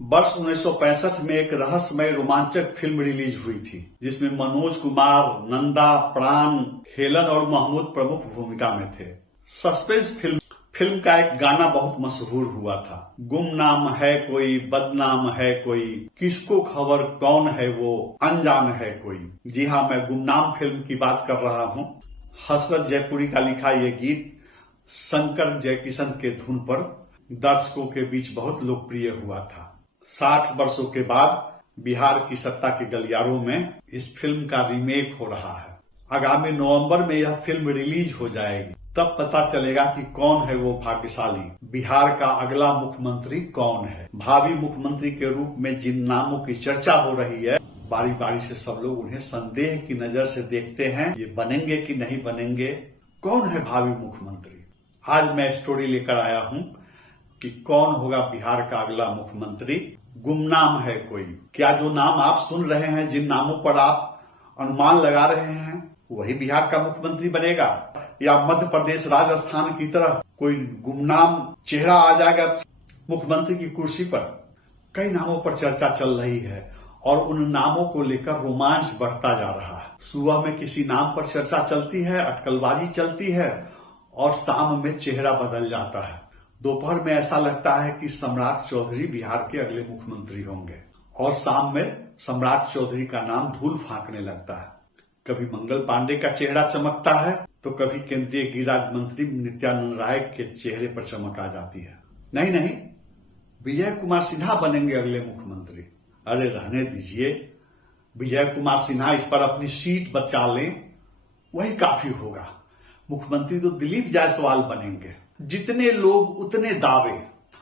वर्ष 1965 में एक रहस्यमय रोमांचक फिल्म रिलीज हुई थी जिसमें मनोज कुमार, नंदा, प्राण, हेलन और महमूद प्रमुख भूमिका में थे। सस्पेंस फिल्म का एक गाना बहुत मशहूर हुआ था, गुमनाम है कोई, बदनाम है कोई, किसको खबर कौन है वो, अनजान है कोई। जी हाँ, मैं गुमनाम फिल्म की बात कर रहा हूँ। हसरत जयपुरी का लिखा ये गीत शंकर जयकिशन के धुन पर दर्शकों के बीच बहुत लोकप्रिय हुआ था। 60 वर्षों के बाद बिहार की सत्ता के गलियारों में इस फिल्म का रीमेक हो रहा है। आगामी नवंबर में यह फिल्म रिलीज हो जाएगी, तब पता चलेगा कि कौन है वो भाग्यशाली। बिहार का अगला मुख्यमंत्री कौन है। भावी मुख्यमंत्री के रूप में जिन नामों की चर्चा हो रही है, बारी बारी से सब लोग उन्हें संदेह की नजर से देखते हैं, ये बनेंगे कि नहीं बनेंगे, कौन है भावी मुख्यमंत्री। आज मैं स्टोरी लेकर आया हूं कि कौन होगा बिहार का अगला मुख्यमंत्री। गुमनाम है कोई। क्या जो नाम आप सुन रहे हैं, जिन नामों पर आप अनुमान लगा रहे हैं, वही बिहार का मुख्यमंत्री बनेगा, या मध्य प्रदेश, राजस्थान की तरह कोई गुमनाम चेहरा आ जाएगा मुख्यमंत्री की कुर्सी पर। कई नामों पर चर्चा चल रही है और उन नामों को लेकर रोमांच बढ़ता जा रहा है। सुबह में किसी नाम पर चर्चा चलती है, अटकलबाजी चलती है और शाम में चेहरा बदल जाता है। दोपहर में ऐसा लगता है कि सम्राट चौधरी बिहार के अगले मुख्यमंत्री होंगे और शाम में सम्राट चौधरी का नाम धूल फांकने लगता है। कभी मंगल पांडे का चेहरा चमकता है तो कभी केंद्रीय गृह राज्य मंत्री नित्यानंद राय के चेहरे पर चमक आ जाती है। नहीं, विजय कुमार सिन्हा बनेंगे अगले मुख्यमंत्री। अरे रहने दीजिए, विजय कुमार सिन्हा इस पर अपनी सीट बचा लें, वही काफी होगा। मुख्यमंत्री तो दिलीप जायसवाल बनेंगे। जितने लोग उतने दावे।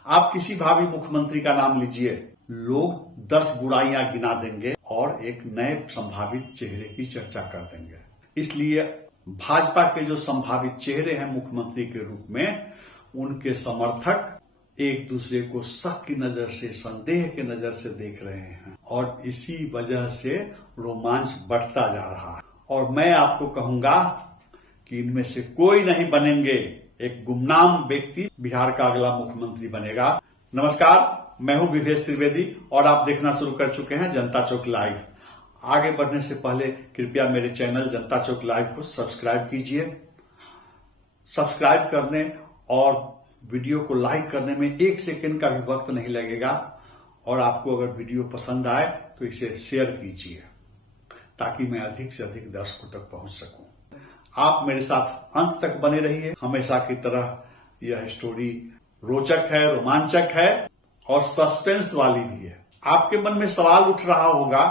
आप किसी भावी मुख्यमंत्री का नाम लीजिए, लोग 10 बुराइयां गिना देंगे और एक नए संभावित चेहरे की चर्चा कर देंगे। इसलिए भाजपा के जो संभावित चेहरे हैं मुख्यमंत्री के रूप में, उनके समर्थक एक दूसरे को शक की नजर से, संदेह के नजर से देख रहे हैं और इसी वजह से रोमांच बढ़ता जा रहा है। और मैं आपको कहूंगा कि इनमें से कोई नहीं बनेंगे। एक गुमनाम व्यक्ति बिहार का अगला मुख्यमंत्री बनेगा। नमस्कार, मैं हूं विवेश त्रिवेदी और आप देखना शुरू कर चुके हैं जनता चौक लाइव। आगे बढ़ने से पहले कृपया मेरे चैनल जनता चौक लाइव को सब्सक्राइब कीजिए। सब्सक्राइब करने और वीडियो को लाइक करने में 1 सेकंड का भी वक्त नहीं लगेगा और आपको अगर वीडियो पसंद आए तो इसे शेयर कीजिए ताकि मैं अधिक से अधिक दर्शकों तक पहुंच सकूं। आप मेरे साथ अंत तक बने रहिए। हमेशा की तरह यह स्टोरी रोचक है, रोमांचक है और सस्पेंस वाली भी है। आपके मन में सवाल उठ रहा होगा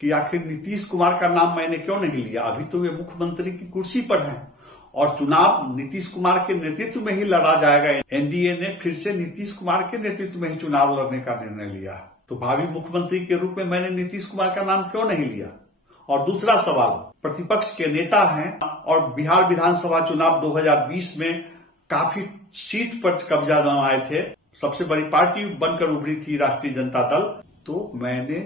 कि आखिर नीतीश कुमार का नाम मैंने क्यों नहीं लिया। अभी तो वे मुख्यमंत्री की कुर्सी पर हैं और चुनाव नीतीश कुमार के नेतृत्व में ही लड़ा जाएगा। एनडीए ने फिर से नीतीश कुमार के नेतृत्व में ही चुनाव लड़ने का निर्णय लिया। तो भावी मुख्यमंत्री के रूप में मैंने नीतीश कुमार का नाम क्यों नहीं लिया। और दूसरा सवाल, प्रतिपक्ष के नेता हैं और बिहार विधानसभा चुनाव 2020 में काफी सीट पर कब्जा जमाए थे, सबसे बड़ी पार्टी बनकर उभरी थी राष्ट्रीय जनता दल, तो मैंने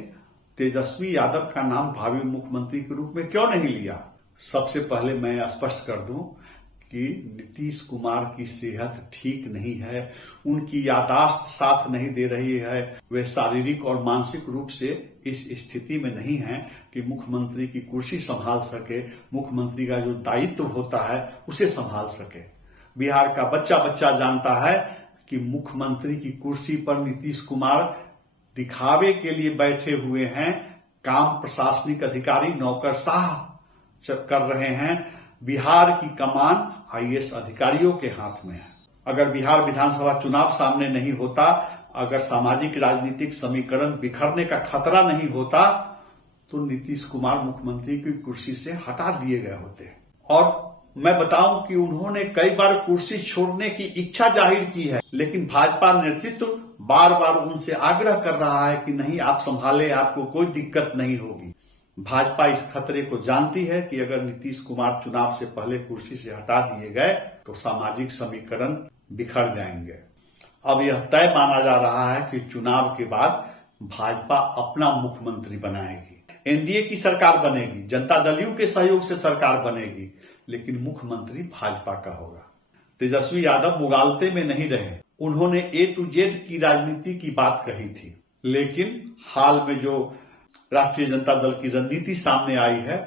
तेजस्वी यादव का नाम भावी मुख्यमंत्री के रूप में क्यों नहीं लिया। सबसे पहले मैं स्पष्ट कर दूं कि नीतीश कुमार की सेहत ठीक नहीं है, उनकी यादाश्त साथ नहीं दे रही है। वे शारीरिक और मानसिक रूप से इस स्थिति में नहीं हैं कि मुख्यमंत्री की कुर्सी संभाल सके, मुख्यमंत्री का जो दायित्व होता है उसे संभाल सके। बिहार का बच्चा बच्चा जानता है कि मुख्यमंत्री की कुर्सी पर नीतीश कुमार दिखावे के लिए बैठे हुए हैं। काम प्रशासनिक अधिकारी नौकरशाह कर रहे हैं। बिहार की कमान आईएएस अधिकारियों के हाथ में है। अगर बिहार विधानसभा चुनाव सामने नहीं होता, अगर सामाजिक राजनीतिक समीकरण बिखरने का खतरा नहीं होता, तो नीतीश कुमार मुख्यमंत्री की कुर्सी से हटा दिए गए होते। और मैं बताऊं कि उन्होंने कई बार कुर्सी छोड़ने की इच्छा जाहिर की है, लेकिन भाजपा नेतृत्व बार बार उनसे आग्रह कर रहा है कि नहीं, आप संभाले, आपको कोई दिक्कत नहीं होगी। भाजपा इस खतरे को जानती है कि अगर नीतीश कुमार चुनाव से पहले कुर्सी से हटा दिए गए तो सामाजिक समीकरण बिखर जाएंगे। अब यह तय माना जा रहा है कि चुनाव के बाद भाजपा अपना मुख्यमंत्री बनाएगी, एनडीए की सरकार बनेगी, जनता दलियों के सहयोग से सरकार बनेगी, लेकिन मुख्यमंत्री भाजपा का होगा। तेजस्वी यादव मुगालते में नहीं रहे, उन्होंने A to Z की राजनीति की बात कही थी। लेकिन हाल में जो राष्ट्रीय जनता दल की रणनीति सामने आई है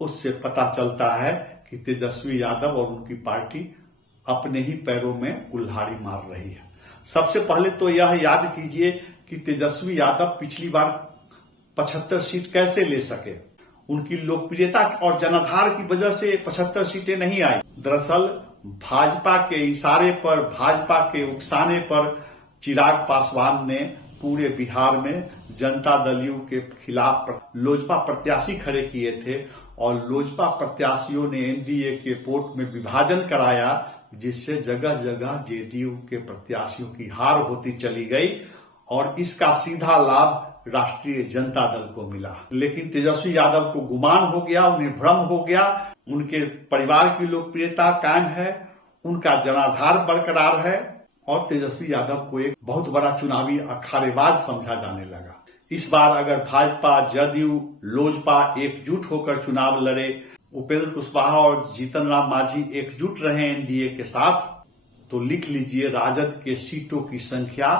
उससे पता चलता है कि तेजस्वी यादव और उनकी पार्टी अपने ही पैरों में कुल्हाड़ी मार रही है। सबसे पहले तो यह याद कीजिए कि तेजस्वी यादव पिछली बार 75 सीट कैसे ले सके। उनकी लोकप्रियता और जनाधार की वजह से 75 सीटें नहीं आई। दरअसल भाजपा के इशारे पर, भाजपा के उकसाने पर चिराग पासवान ने पूरे बिहार में जनता दल यू के खिलाफ लोजपा प्रत्याशी खड़े किए थे और लोजपा प्रत्याशियों ने एनडीए के वोट में विभाजन कराया, जिससे जगह जगह जेडीयू के प्रत्याशियों की हार होती चली गई और इसका सीधा लाभ राष्ट्रीय जनता दल को मिला। लेकिन तेजस्वी यादव को गुमान हो गया, उन्हें भ्रम हो गया। उनके परिवार की लोकप्रियता कायम है, उनका जनाधार बरकरार है और तेजस्वी यादव को एक बहुत बड़ा चुनावी अखाड़ेबाज समझा जाने लगा। इस बार अगर भाजपा, जदयू, लोजपा एकजुट होकर चुनाव लड़े, उपेंद्र कुशवाहा और जीतन राम मांझी एकजुट रहे एनडीए के साथ, तो लिख लीजिए राजद के सीटों की संख्या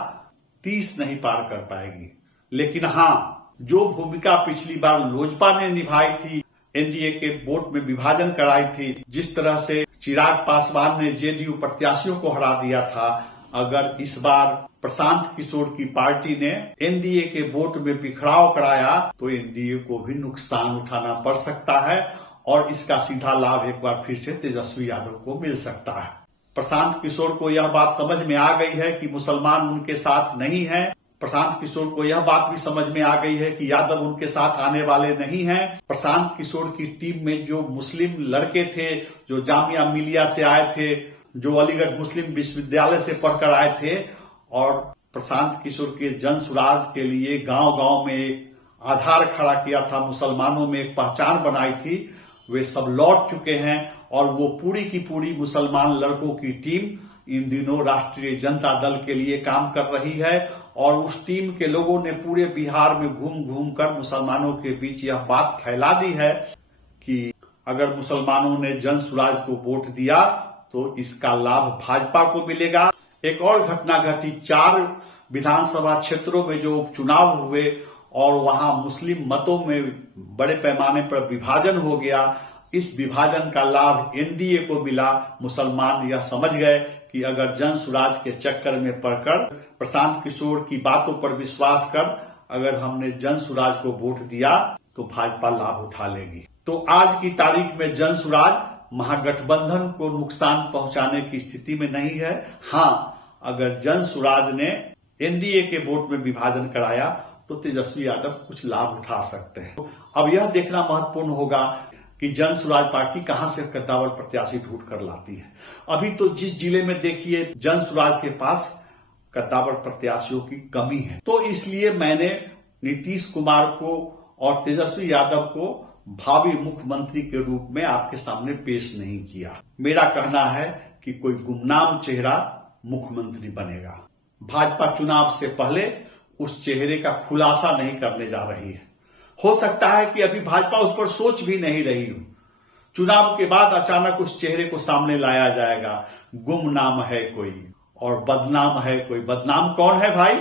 30 नहीं पार कर पाएगी। लेकिन हाँ, जो भूमिका पिछली बार लोजपा ने निभाई थी, एनडीए के वोट में विभाजन कराई थी, जिस तरह से चिराग पासवान ने जेडीयू प्रत्याशियों को हरा दिया था, अगर इस बार प्रशांत किशोर की पार्टी ने एनडीए के वोट में बिखराव कराया तो एनडीए को भी नुकसान उठाना पड़ सकता है और इसका सीधा लाभ एक बार फिर से तेजस्वी यादव को मिल सकता है। प्रशांत किशोर को यह बात समझ में आ गई है कि मुसलमान उनके साथ नहीं है। प्रशांत किशोर को यह बात भी समझ में आ गई है कि यादव उनके साथ आने वाले नहीं हैं। प्रशांत किशोर की टीम में जो मुस्लिम लड़के थे, जो जामिया मिलिया से आए थे, जो अलीगढ़ मुस्लिम विश्वविद्यालय से पढ़कर आए थे और प्रशांत किशोर के जन सुराज के लिए गांव-गांव में एक आधार खड़ा किया था, मुसलमानों में एक पहचान बनाई थी, वे सब लौट चुके हैं और वो पूरी की पूरी मुसलमान लड़कों की टीम इन दिनों राष्ट्रीय जनता दल के लिए काम कर रही है और उस टीम के लोगों ने पूरे बिहार में घूम घूम कर मुसलमानों के बीच यह बात फैला दी है कि अगर मुसलमानों ने जन सुराज को वोट दिया तो इसका लाभ भाजपा को मिलेगा। एक और घटना घटी, 4 विधानसभा क्षेत्रों में जो उपचुनाव हुए और वहां मुस्लिम मतों में बड़े पैमाने पर विभाजन हो गया। इस विभाजन का लाभ एनडीए को मिला। मुसलमान यह समझ गए कि अगर जन सुराज के चक्कर में पड़कर प्रशांत किशोर की बातों पर विश्वास कर अगर हमने जन सुराज को वोट दिया तो भाजपा लाभ उठा लेगी। तो आज की तारीख में जन सुराज महागठबंधन को नुकसान पहुंचाने की स्थिति में नहीं है। हाँ, अगर जन सुराज ने एनडीए के वोट में विभाजन कराया तो तेजस्वी यादव कुछ लाभ उठा सकते हैं। अब यह देखना महत्वपूर्ण होगा कि जन सुराज पार्टी कहां से कद्दावर प्रत्याशी ढूंढ कर लाती है। अभी तो जिस जिले में देखिए जन सुराज के पास कद्दावर प्रत्याशियों की कमी है, तो इसलिए मैंने नीतीश कुमार को और तेजस्वी यादव को भावी मुख्यमंत्री के रूप में आपके सामने पेश नहीं किया। मेरा कहना है कि कोई गुमनाम चेहरा मुख्यमंत्री बनेगा। भाजपा चुनाव से पहले उस चेहरे का खुलासा नहीं करने जा रही है। हो सकता है कि अभी भाजपा उस पर सोच भी नहीं रही हो। चुनाव के बाद अचानक उस चेहरे को सामने लाया जाएगा। गुमनाम है कोई और बदनाम है कोई। बदनाम कौन है भाई?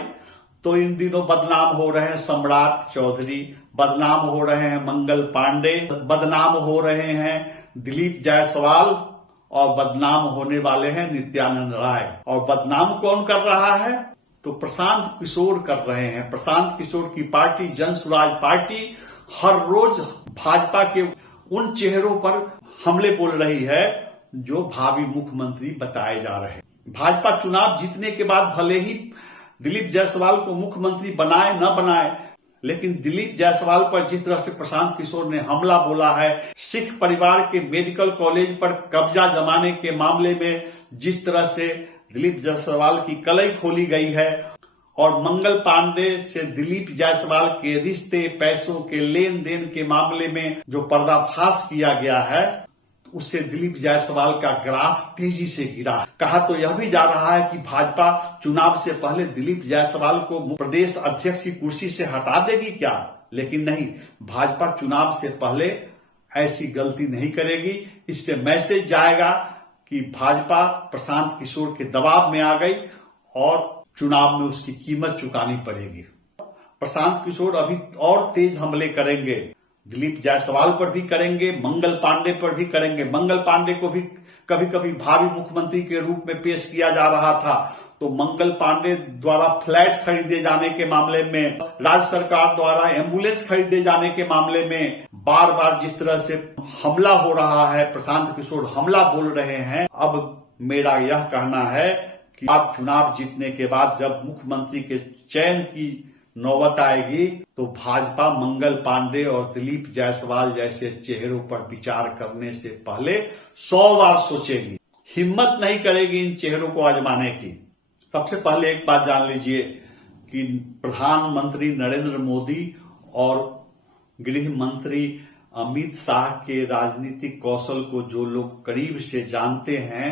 तो इन दिनों बदनाम हो रहे हैं सम्राट चौधरी, बदनाम हो रहे हैं मंगल पांडे, बदनाम हो रहे हैं दिलीप जायसवाल और बदनाम होने वाले हैं नित्यानंद राय। और बदनाम कौन कर रहा है? तो प्रशांत किशोर कर रहे हैं। प्रशांत किशोर की पार्टी जन सुराज पार्टी हर रोज भाजपा के उन चेहरों पर हमले बोल रही है जो भावी मुख्यमंत्री बताए जा रहे हैं। भाजपा चुनाव जीतने के बाद भले ही दिलीप जायसवाल को मुख्यमंत्री बनाए न बनाए, लेकिन दिलीप जायसवाल पर जिस तरह से प्रशांत किशोर ने हमला बोला है, सिख परिवार के मेडिकल कॉलेज पर कब्जा जमाने के मामले में जिस तरह से दिलीप जायसवाल की कलई खोली गई है और मंगल पांडे से दिलीप जायसवाल के रिश्ते, पैसों के लेन देन के मामले में जो पर्दाफाश किया गया है, उससे दिलीप जायसवाल का ग्राफ तेजी से गिरा। कहा तो यह भी जा रहा है कि भाजपा चुनाव से पहले दिलीप जायसवाल को प्रदेश अध्यक्ष की कुर्सी से हटा देगी क्या? लेकिन नहीं, भाजपा चुनाव से पहले ऐसी गलती नहीं करेगी। इससे मैसेज जाएगा कि भाजपा प्रशांत किशोर के दबाव में आ गई और चुनाव में उसकी कीमत चुकानी पड़ेगी। प्रशांत किशोर अभी और तेज हमले करेंगे, दिलीप जायसवाल पर भी करेंगे, मंगल पांडे पर भी करेंगे। मंगल पांडे को भी कभी कभी भावी मुख्यमंत्री के रूप में पेश किया जा रहा था, तो मंगल पांडे द्वारा फ्लैट खरीदे जाने के मामले में, राज्य सरकार द्वारा एम्बुलेंस खरीदे जाने के मामले में बार बार जिस तरह से हमला हो रहा है, प्रशांत किशोर हमला बोल रहे हैं। अब मेरा यह कहना है कि आप चुनाव जीतने के बाद जब मुख्यमंत्री के चयन की नौबत आएगी तो भाजपा मंगल पांडे और दिलीप जायसवाल जैसे चेहरों पर विचार करने से पहले 100 बार सोचेगी, हिम्मत नहीं करेगी इन चेहरों को आजमाने की। सबसे पहले एक बात जान लीजिए कि प्रधानमंत्री नरेंद्र मोदी और गृह मंत्री अमित शाह के राजनीतिक कौशल को जो लोग करीब से जानते हैं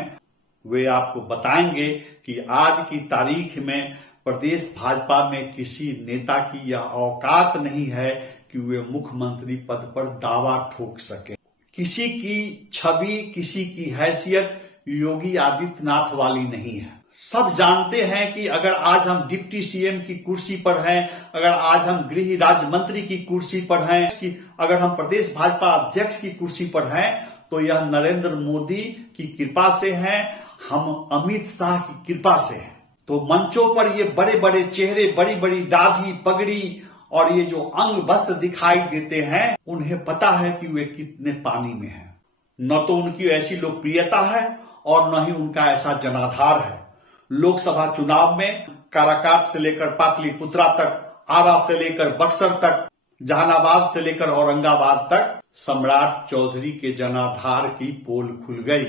वे आपको बताएंगे कि आज की तारीख में प्रदेश भाजपा में किसी नेता की यह औकात नहीं है कि वे मुख्यमंत्री पद पर दावा ठोक सके। किसी की छवि, किसी की हैसियत योगी आदित्यनाथ वाली नहीं है। सब जानते हैं कि अगर आज हम डिप्टी सीएम की कुर्सी पर हैं, अगर आज हम गृह राज्य मंत्री की कुर्सी पर हैं, अगर हम प्रदेश भाजपा अध्यक्ष की कुर्सी पर हैं, तो यह नरेंद्र मोदी की कृपा से हैं, हम अमित शाह की कृपा से हैं। तो मंचों पर ये बड़े बड़े चेहरे, बड़ी बड़ी दाढ़ी, पगड़ी और ये जो अंग वस्त्र दिखाई देते हैं, उन्हें पता है कि वे कितने पानी में हैं। न तो उनकी ऐसी लोकप्रियता है और न ही उनका ऐसा जनाधार है। लोकसभा चुनाव में काराकाट से लेकर पाटलिपुत्रा तक, आरा से लेकर बक्सर तक, जहानाबाद से लेकर औरंगाबाद तक सम्राट चौधरी के जनाधार की पोल खुल गई।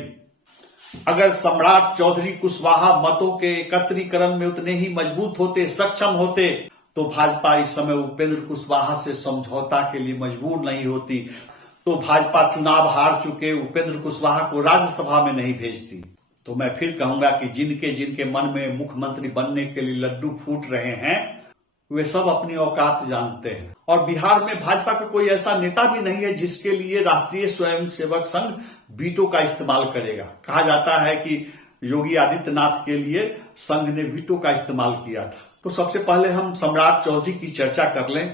अगर सम्राट चौधरी कुशवाहा मतों के एकत्रीकरण में उतने ही मजबूत होते, सक्षम होते, तो भाजपा इस समय उपेंद्र कुशवाहा से समझौता के लिए मजबूर नहीं होती, तो भाजपा चुनाव हार चुके उपेंद्र कुशवाहा को राज्यसभा में नहीं भेजती। तो मैं फिर कहूंगा कि जिनके जिनके मन में मुख्यमंत्री बनने के लिए लड्डू फूट रहे हैं, वे सब अपनी औकात जानते हैं। और बिहार में भाजपा का कोई ऐसा नेता भी नहीं है जिसके लिए राष्ट्रीय स्वयंसेवक संघ वीटो का इस्तेमाल करेगा। कहा जाता है कि योगी आदित्यनाथ के लिए संघ ने वीटो का इस्तेमाल किया था। तो सबसे पहले हम सम्राट चौधरी की चर्चा कर लें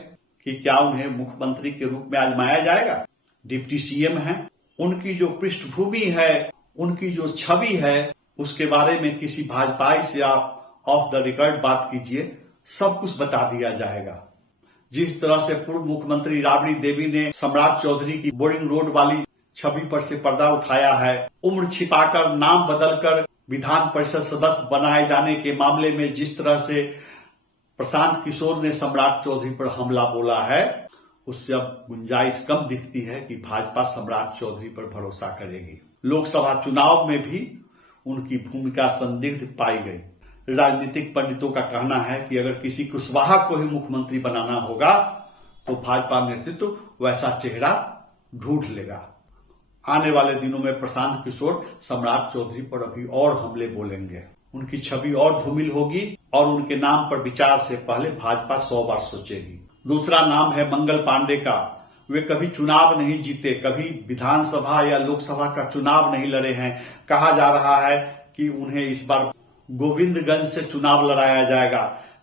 कि क्या उन्हें मुख्यमंत्री के रूप में आजमाया जाएगा। डिप्टी सीएम है, उनकी जो पृष्ठभूमि है, उनकी जो छवि है, उसके बारे में किसी भाजपाई से आप ऑफ द रिकॉर्ड बात कीजिए, सब कुछ बता दिया जाएगा। जिस तरह से पूर्व मुख्यमंत्री राबड़ी देवी ने सम्राट चौधरी की बोरिंग रोड वाली छवि पर से पर्दा उठाया है, उम्र छिपाकर, नाम बदलकर विधान परिषद सदस्य बनाए जाने के मामले में जिस तरह से प्रशांत किशोर ने सम्राट चौधरी पर हमला बोला है, उससे अब गुंजाइश कम दिखती है कि भाजपा सम्राट चौधरी पर भरोसा करेगी। लोकसभा चुनाव में भी उनकी भूमिका संदिग्ध पाई गई। राजनीतिक पंडितों का कहना है कि अगर किसी कुशवाहा को ही मुख्यमंत्री बनाना होगा तो भाजपा नेतृत्व वैसा चेहरा ढूंढ लेगा। आने वाले दिनों में प्रशांत किशोर सम्राट चौधरी पर अभी और हमले बोलेंगे, उनकी छवि और धूमिल होगी और उनके नाम पर विचार से पहले भाजपा 100 बार सोचेगी। दूसरा नाम है मंगल पांडे का। वे कभी चुनाव नहीं जीते, कभी विधानसभा या लोकसभा का चुनाव नहीं लड़े हैं। कहा जा रहा है कि उन्हें इस बार गोविंदगंज से चुनाव लड़ाया जाएगा।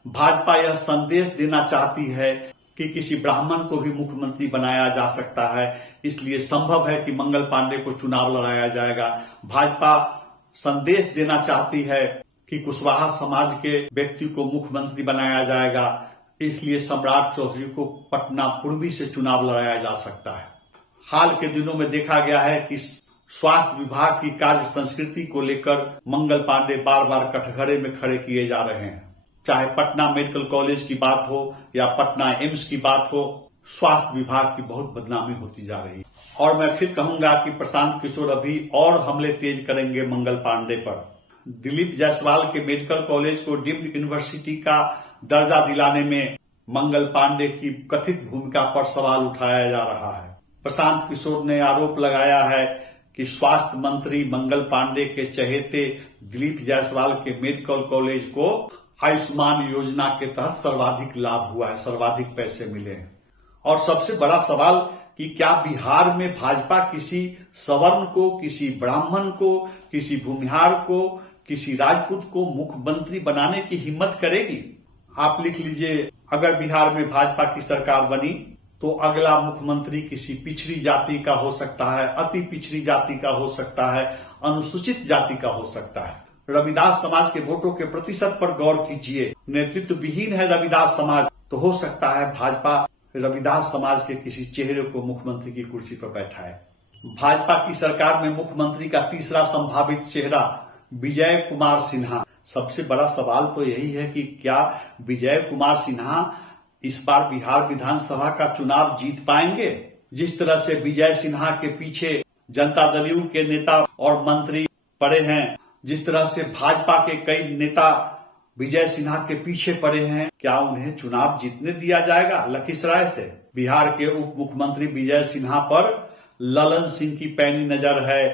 भाजपा यह संदेश देना चाहती है कि किसी ब्राह्मण को भी मुख्यमंत्री बनाया जा सकता है, इसलिए संभव है कि मंगल पांडे को चुनाव लड़ाया जाएगा। भाजपा संदेश देना चाहती है कि कुशवाहा समाज के व्यक्ति को मुख्यमंत्री बनाया जाएगा, इसलिए सम्राट चौधरी को पटना पूर्वी से चुनाव लड़ाया जा सकता है। हाल के दिनों में देखा गया है कि स्वास्थ्य विभाग की कार्य संस्कृति को लेकर मंगल पांडे बार बार कटघरे में खड़े किए जा रहे हैं। चाहे पटना मेडिकल कॉलेज की बात हो या पटना एम्स की बात हो, स्वास्थ्य विभाग की बहुत बदनामी होती जा रही है। और मैं फिर कहूंगा कि प्रशांत किशोर अभी और हमले तेज करेंगे मंगल पांडे पर। दिलीप जायसवाल के मेडिकल कॉलेज को डीम्ड यूनिवर्सिटी का दर्जा दिलाने में मंगल पांडे की कथित भूमिका पर सवाल उठाया जा रहा है। प्रशांत किशोर ने आरोप लगाया है कि स्वास्थ्य मंत्री मंगल पांडे के चहेते दिलीप जायसवाल के मेडिकल कॉलेज को आयुष्मान योजना के तहत सर्वाधिक लाभ हुआ है, सर्वाधिक पैसे मिले हैं। और सबसे बड़ा सवाल कि क्या बिहार में भाजपा किसी सवर्ण को, किसी ब्राह्मण को, किसी भूमिहार को, किसी राजपूत को मुख्यमंत्री बनाने की हिम्मत करेगी? आप लिख लीजिए, अगर बिहार में भाजपा की सरकार बनी तो अगला मुख्यमंत्री किसी पिछड़ी जाति का हो सकता है, अति पिछड़ी जाति का हो सकता है, अनुसूचित जाति का हो सकता है। रविदास समाज के वोटों के प्रतिशत पर गौर कीजिए। नेतृत्व विहीन है रविदास समाज, तो हो सकता है भाजपा रविदास समाज के किसी चेहरे को मुख्यमंत्री की कुर्सी पर बैठाए। भाजपा की सरकार में मुख्यमंत्री का तीसरा संभावित चेहरा विजय कुमार सिन्हा। सबसे बड़ा सवाल तो यही है कि क्या विजय कुमार सिन्हा इस बार बिहार विधानसभा का चुनाव जीत पाएंगे? जिस तरह से विजय सिन्हा के पीछे जनता दल यू के नेता और मंत्री पड़े हैं, जिस तरह से भाजपा के कई नेता विजय सिन्हा के पीछे पड़े हैं, क्या उन्हें चुनाव जीतने दिया जाएगा लखीसराय से? बिहार के उप मुख्यमंत्री विजय सिन्हा पर ललन सिंह की पैनी नजर है,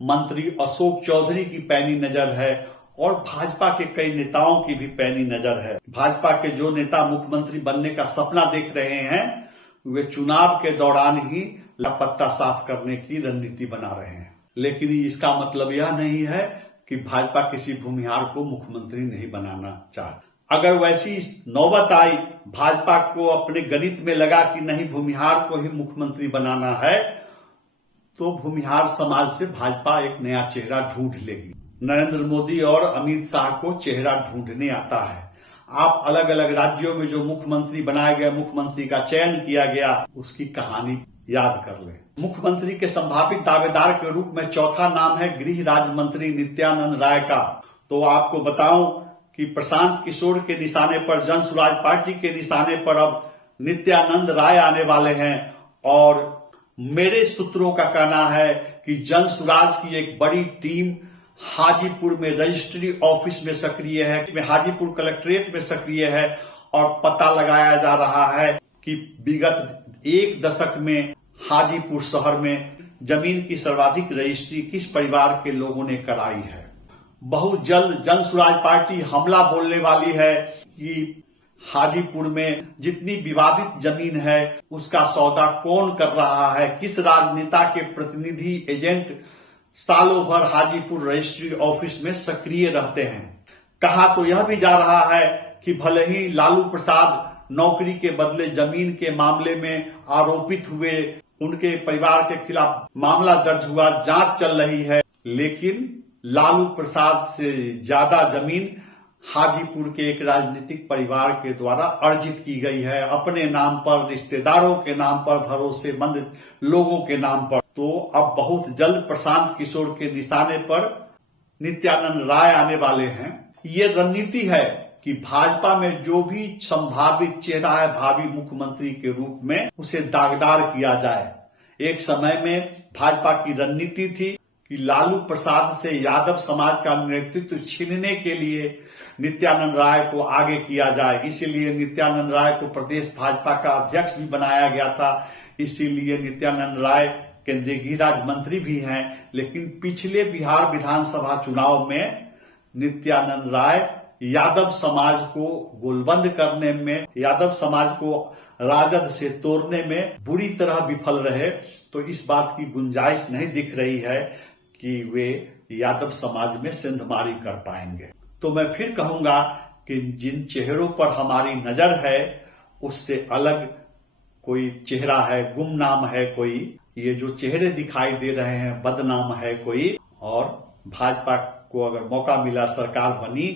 मंत्री अशोक चौधरी की पैनी नजर है और भाजपा के कई नेताओं की भी पैनी नजर है। भाजपा के जो नेता मुख्यमंत्री बनने का सपना देख रहे हैं, वे चुनाव के दौरान ही लापता साफ करने की रणनीति बना रहे हैं। लेकिन इसका मतलब यह नहीं है कि भाजपा किसी भूमिहार को मुख्यमंत्री नहीं बनाना चाहती। अगर वैसी नौबत आई, भाजपा को अपने गणित में लगा कि नहीं भूमिहार को ही मुख्यमंत्री बनाना है, तो भूमिहार समाज से भाजपा एक नया चेहरा ढूंढ लेगी। नरेंद्र मोदी और अमित शाह को चेहरा ढूंढने आता है। आप अलग अलग राज्यों में जो मुख्यमंत्री बनाए गए, मुख्यमंत्री का चयन किया गया, उसकी कहानी याद कर ले। मुख्यमंत्री के संभावित दावेदार के रूप में चौथा नाम है गृह राज्य मंत्री नित्यानंद राय का। तो आपको बताऊं कि प्रशांत किशोर के निशाने पर, जन स्वराज पार्टी के निशाने पर अब नित्यानंद राय आने वाले हैं और मेरे सूत्रों का कहना है कि जन स्वराज की एक बड़ी टीम हाजीपुर में रजिस्ट्री ऑफिस में सक्रिय है, हाजीपुर कलेक्ट्रेट में सक्रिय है और पता लगाया जा रहा है कि विगत एक दशक में हाजीपुर शहर में जमीन की सर्वाधिक रजिस्ट्री किस परिवार के लोगों ने कराई है। बहुत जल्द जन स्वराज पार्टी हमला बोलने वाली है कि हाजीपुर में जितनी विवादित जमीन है उसका सौदा कौन कर रहा है, किस राजनेता के प्रतिनिधि एजेंट सालों भर हाजीपुर रजिस्ट्री ऑफिस में सक्रिय रहते हैं। कहा तो यह भी जा रहा है कि भले ही लालू प्रसाद नौकरी के बदले जमीन के मामले में आरोपित हुए, उनके परिवार के खिलाफ मामला दर्ज हुआ, जांच चल रही है, लेकिन लालू प्रसाद से ज्यादा जमीन हाजीपुर के एक राजनीतिक परिवार के द्वारा अर्जित की गई है, अपने नाम पर, रिश्तेदारों के नाम पर, भरोसेमंद लोगों के नाम पर। तो अब बहुत जल्द प्रशांत किशोर के निशाने पर नित्यानंद राय आने वाले हैं। ये रणनीति है कि भाजपा में जो भी संभावित चेहरा है भावी मुख्यमंत्री के रूप में, उसे दागदार किया जाए। एक समय में भाजपा की रणनीति थी कि लालू प्रसाद से यादव समाज का नेतृत्व छीनने के लिए नित्यानंद राय को आगे किया जाए। इसीलिए नित्यानंद राय को प्रदेश भाजपा का अध्यक्ष भी बनाया गया था। इसीलिए नित्यानंद राय केंद्रीय गृह राज्य मंत्री भी हैं। लेकिन पिछले बिहार विधानसभा चुनाव में नित्यानंद राय यादव समाज को गोलबंद करने में, यादव समाज को राजद से तोड़ने में बुरी तरह विफल रहे। तो इस बात की गुंजाइश नहीं दिख रही है कि वे यादव समाज में सेंधमारी कर पाएंगे। तो मैं फिर कहूंगा कि जिन चेहरों पर हमारी नजर है उससे अलग कोई चेहरा है, गुमनाम है कोई। ये जो चेहरे दिखाई दे रहे हैं बदनाम है कोई। और भाजपा को अगर मौका मिला, सरकार बनी,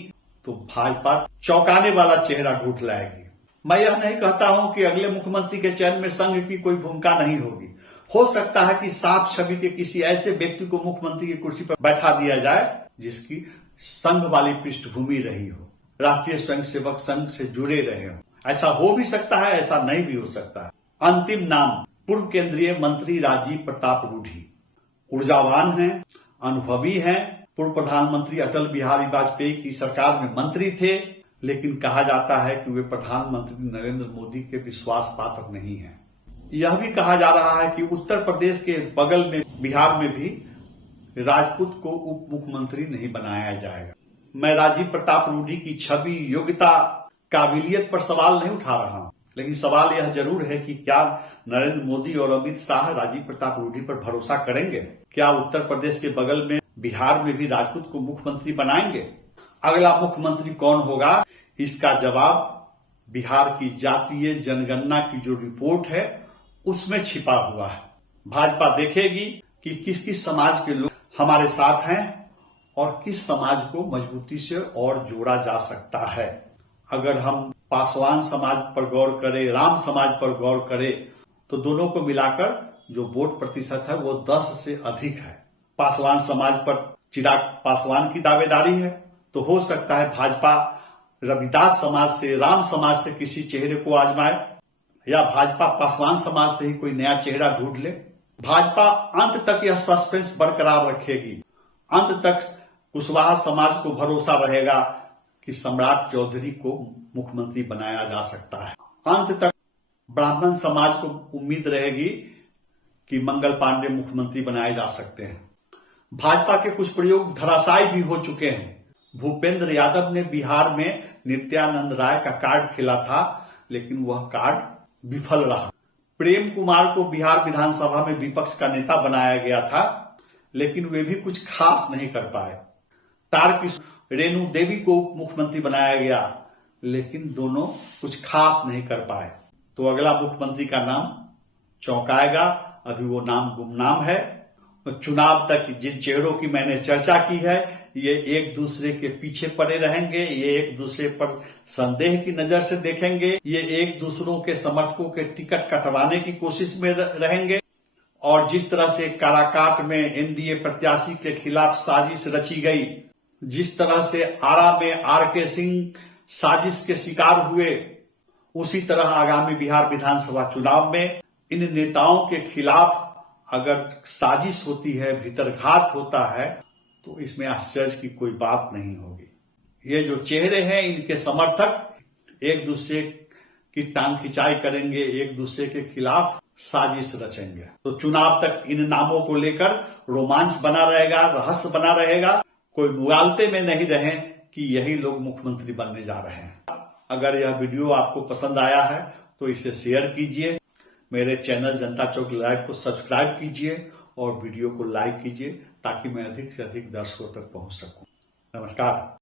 तो भाजपा चौंकाने वाला चेहरा ढूंढ लाएगी। मैं यह नहीं कहता हूं कि अगले मुख्यमंत्री के चयन में संघ की कोई भूमिका नहीं होगी। हो सकता है कि साफ छवि के किसी ऐसे व्यक्ति को मुख्यमंत्री की कुर्सी पर बैठा दिया जाए जिसकी संघ वाली पृष्ठभूमि रही हो, राष्ट्रीय स्वयंसेवक संघ से जुड़े रहे हो। ऐसा हो भी सकता है, ऐसा नहीं भी हो सकता है। अंतिम नाम पूर्व केंद्रीय मंत्री राजीव प्रताप रूढ़ी। ऊर्जावान हैं, अनुभवी हैं, पूर्व प्रधानमंत्री अटल बिहारी वाजपेयी की सरकार में मंत्री थे, लेकिन कहा जाता है कि वे प्रधानमंत्री नरेंद्र मोदी के विश्वास पात्र नहीं हैं। यह भी कहा जा रहा है कि उत्तर प्रदेश के बगल में बिहार में भी राजपूत को उप मुख्यमंत्री नहीं बनाया जाएगा। मैं राजीव प्रताप रूढ़ी की छवि, योग्यता, काबिलियत पर सवाल नहीं उठा रहा हूं, लेकिन सवाल यह जरूर है कि क्या नरेंद्र मोदी और अमित शाह राजीव प्रताप रूढ़ी पर भरोसा करेंगे? क्या उत्तर प्रदेश के बगल में बिहार में भी राजपूत को मुख्यमंत्री बनाएंगे। अगला मुख्यमंत्री कौन होगा, इसका जवाब बिहार की जातीय जनगणना की जो रिपोर्ट है उसमें छिपा हुआ है। भाजपा देखेगी कि किस किस समाज के लोग हमारे साथ हैं और किस समाज को मजबूती से और जोड़ा जा सकता है। अगर हम पासवान समाज पर गौर करें, राम समाज पर गौर करें, तो दोनों को मिलाकर जो वोट प्रतिशत है वो 10 से अधिक है। पासवान समाज पर चिराग पासवान की दावेदारी है, तो हो सकता है भाजपा रविदास समाज से, राम समाज से किसी चेहरे को आजमाए, या भाजपा पासवान समाज से ही कोई नया चेहरा ढूंढ ले। भाजपा अंत तक यह सस्पेंस बरकरार रखेगी। अंत तक कुशवाहा समाज को भरोसा रहेगा कि सम्राट चौधरी को मुख्यमंत्री बनाया जा सकता है। अंत तक ब्राह्मण समाज को उम्मीद रहेगी कि मंगल पांडे मुख्यमंत्री बनाए जा सकते हैं। भाजपा के कुछ प्रयोग धराशायी भी हो चुके हैं। भूपेंद्र यादव ने बिहार में नित्यानंद राय का कार्ड खेला था, लेकिन वह कार्ड विफल रहा। प्रेम कुमार को बिहार विधानसभा में विपक्ष का नेता बनाया गया था, लेकिन वे भी कुछ खास नहीं कर पाए। तारकिशोर रेणु देवी को उप मुख्यमंत्री बनाया गया, लेकिन दोनों कुछ खास नहीं कर पाए। तो अगला मुख्यमंत्री का नाम चौंकाएगा। अभी वो नाम गुमनाम है। चुनाव तक जिन चेहरों की मैंने चर्चा की है, ये एक दूसरे के पीछे पड़े रहेंगे, ये एक दूसरे पर संदेह की नजर से देखेंगे, ये एक दूसरों के समर्थकों के टिकट कटवाने की कोशिश में रहेंगे। और जिस तरह से काराकाट में एनडीए प्रत्याशी के खिलाफ साजिश रची गई, जिस तरह से आरा में आरके सिंह साजिश के शिकार हुए, उसी तरह आगामी बिहार विधानसभा चुनाव में इन नेताओं के खिलाफ अगर साजिश होती है, भीतरघात होता है, तो इसमें आश्चर्य की कोई बात नहीं होगी। ये जो चेहरे हैं, इनके समर्थक एक दूसरे की टांग खिंचाई करेंगे, एक दूसरे के खिलाफ साजिश रचेंगे। तो चुनाव तक इन नामों को लेकर रोमांच बना रहेगा, रहस्य बना रहेगा। कोई मुगालते में नहीं रहे कि यही लोग मुख्यमंत्री बनने जा रहे हैं। अगर यह वीडियो आपको पसंद आया है तो इसे शेयर कीजिए। मेरे चैनल जनता चौक लाइव को सब्सक्राइब कीजिए और वीडियो को लाइक कीजिए, ताकि मैं अधिक से अधिक दर्शकों तक पहुंच सकूं। नमस्कार।